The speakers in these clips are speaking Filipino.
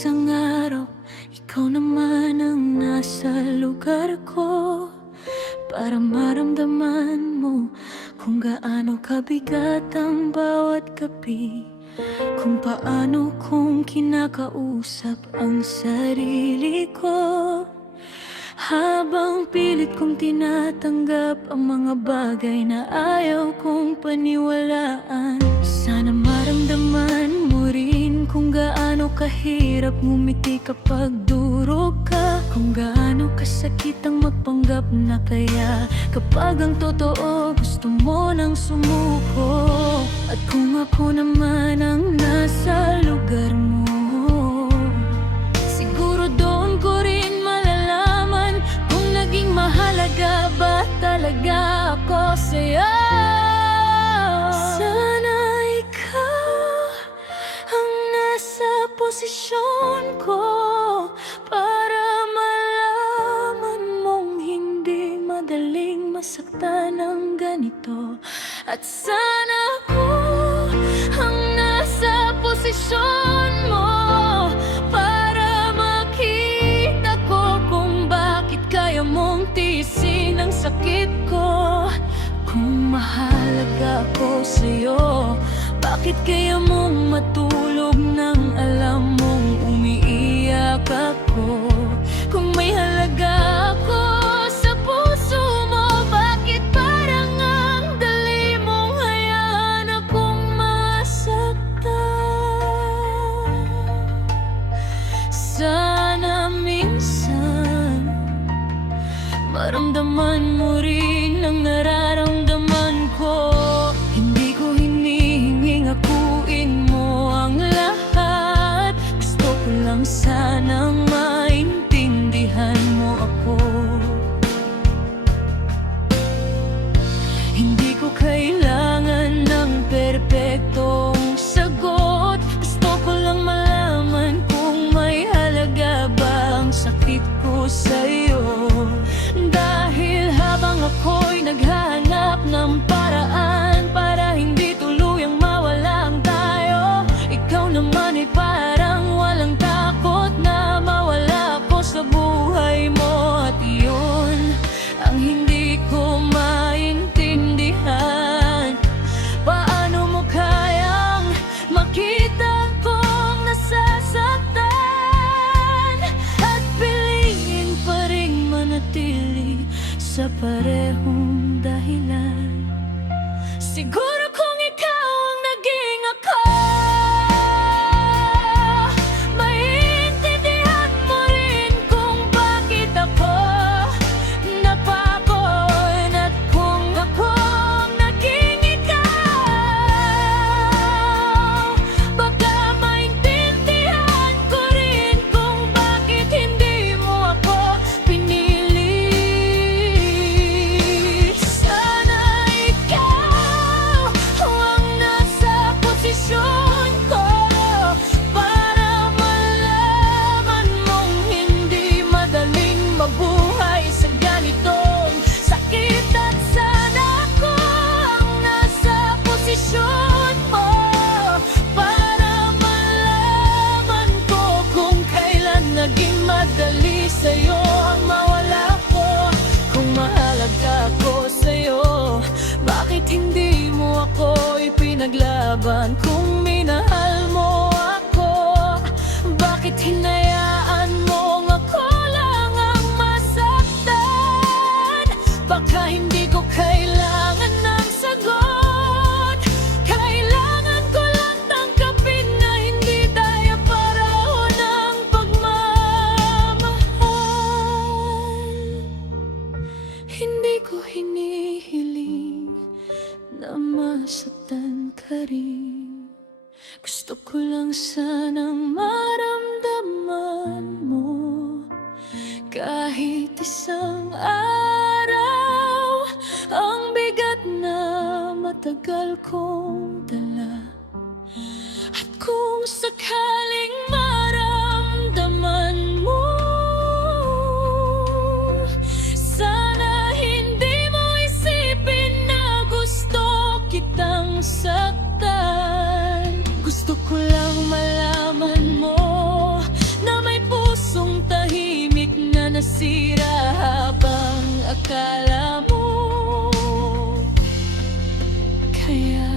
isang araw, ikaw naman ang nasa lugar ko, para maramdaman mo kung gaano kabigat ang bawat gabi, kung paano kong kinakausap ang sarili ko, habang pilit kong tinatanggap ang mga bagay na ayaw kong paniwalaan. Sana maramdaman mo rin kung gaano kahirap ngumiti kapag durog ka, kung gaano kasakit ang magpanggap na kaya kapag ang totoo gusto mo nang sumuko. At kung ako naman ang nasa lugar mo, siguro doon ko rin malalaman kung naging mahalaga ba talaga ako sa'yo. Sana ikaw ang nasa posisyon ko, para malaman mong hindi madaling masaktan ng ganito. At sana ako ang nasa posisyon mo, para makita ko kung bakit kaya mong tiisin ang sakit ko. Kung mahalaga ako sa'yo, bakit kaya mong matulog nang alam mong umiiyak ako? Kung may halaga ako sa puso mo, bakit parang ang dali mong hayaan akong masaktan? Sana minsan maramdaman mo rin ang nararamdaman ko. Hindi ko hinihinging akuin mo ang lahat, gusto ko lang sanang maintindihan mo ako. Hindi ko kailangan ng perpektong sagot, gusto ko lang malaman kung may halaga ba ang sakit ko sa'yo. Dahil habang ako'y naghahanap ng paraan para hindi tuluyang mawala ang tayo, ikaw naman ay parang walang takot na mawala ako sa buhay mo. At yun ang hindi ko maintindihan, paano mo kayang makita kong nasasaktan at piliin pa ring manatili sa parehong dahilan. Siguro kung ikaw ang naging ako, maiintindihan mo rin kung bakit ako napagod. At kung ako ang naging ikaw, baka maintindihan ko rin kung bakit hindi mo ako pinili. Sana ikaw ang nasa posisyon ko, para malaman mong hindi madaling mabuhay sa ganitong sakit. At sana ako ang nasa posisyon mo, para malaman ko kung kailan naging madali sa'yo ang mawala ko. Kung mahalaga ako sa'yo, bakit hindi mo ako ipinaglaban? Kung minahal mo ako, bakit hinayaan mong ako lang ang masaktan? Baka hindi ko kailangan ng sagot, kailangan ko lang tangkapin na hindi tayo pareho ng pagmamahal. Hindi ko hinihiling na masaktan ka rin, gusto ko lang sanang maramdaman mo kahit isang araw ang bigat na matagal kong dala. At kung sakaling maramdaman mo, sana hindi mo isipin na gusto kitang saktan. Gusto ko lang malaman mo nasira habang akala mo kaya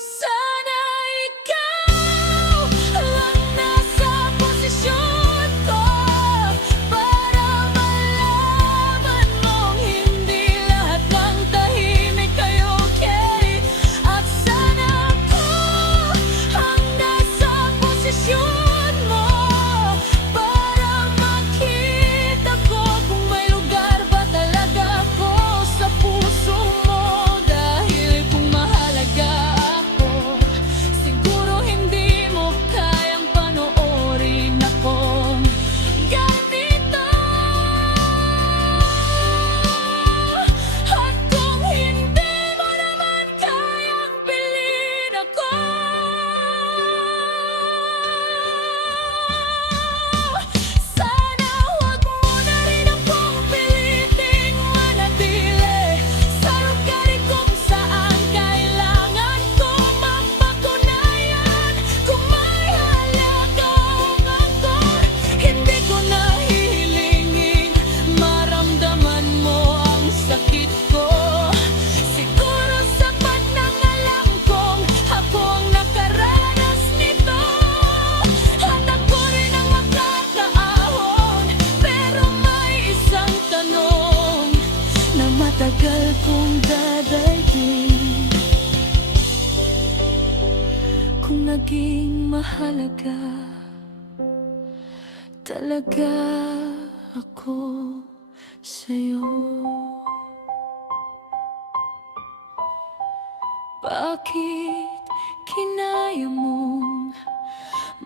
sana ikaw lang nasa posisyon ko para malaman mong hindi lahat ng tahimik ay okay. At sana ako ang nasa posisyon mo para makita ko kung may lugar ba talaga ako sa puso mo. Dahil kung mahalaga ako, siguro hindi mo kayang panoorin akong ganito. At kung hindi mo naman kayang piliin ako, sana huwag mo na rin akong piliting manatili sa lugar kung saan kailangan ko mapatunayan kung may halaga ako. Hindi ko na hihilingin maramdaman mo ang sakit ko. Siguro sapat nang alam kong ako ang nakaranas nito. At ako rin ang makakaahon. Pero may isang tanong na matagal kong dadaigin: kung naging mahalaga talaga ako sa'yo, bakit kinaya mong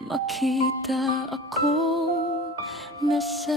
makita akong nasasaktan?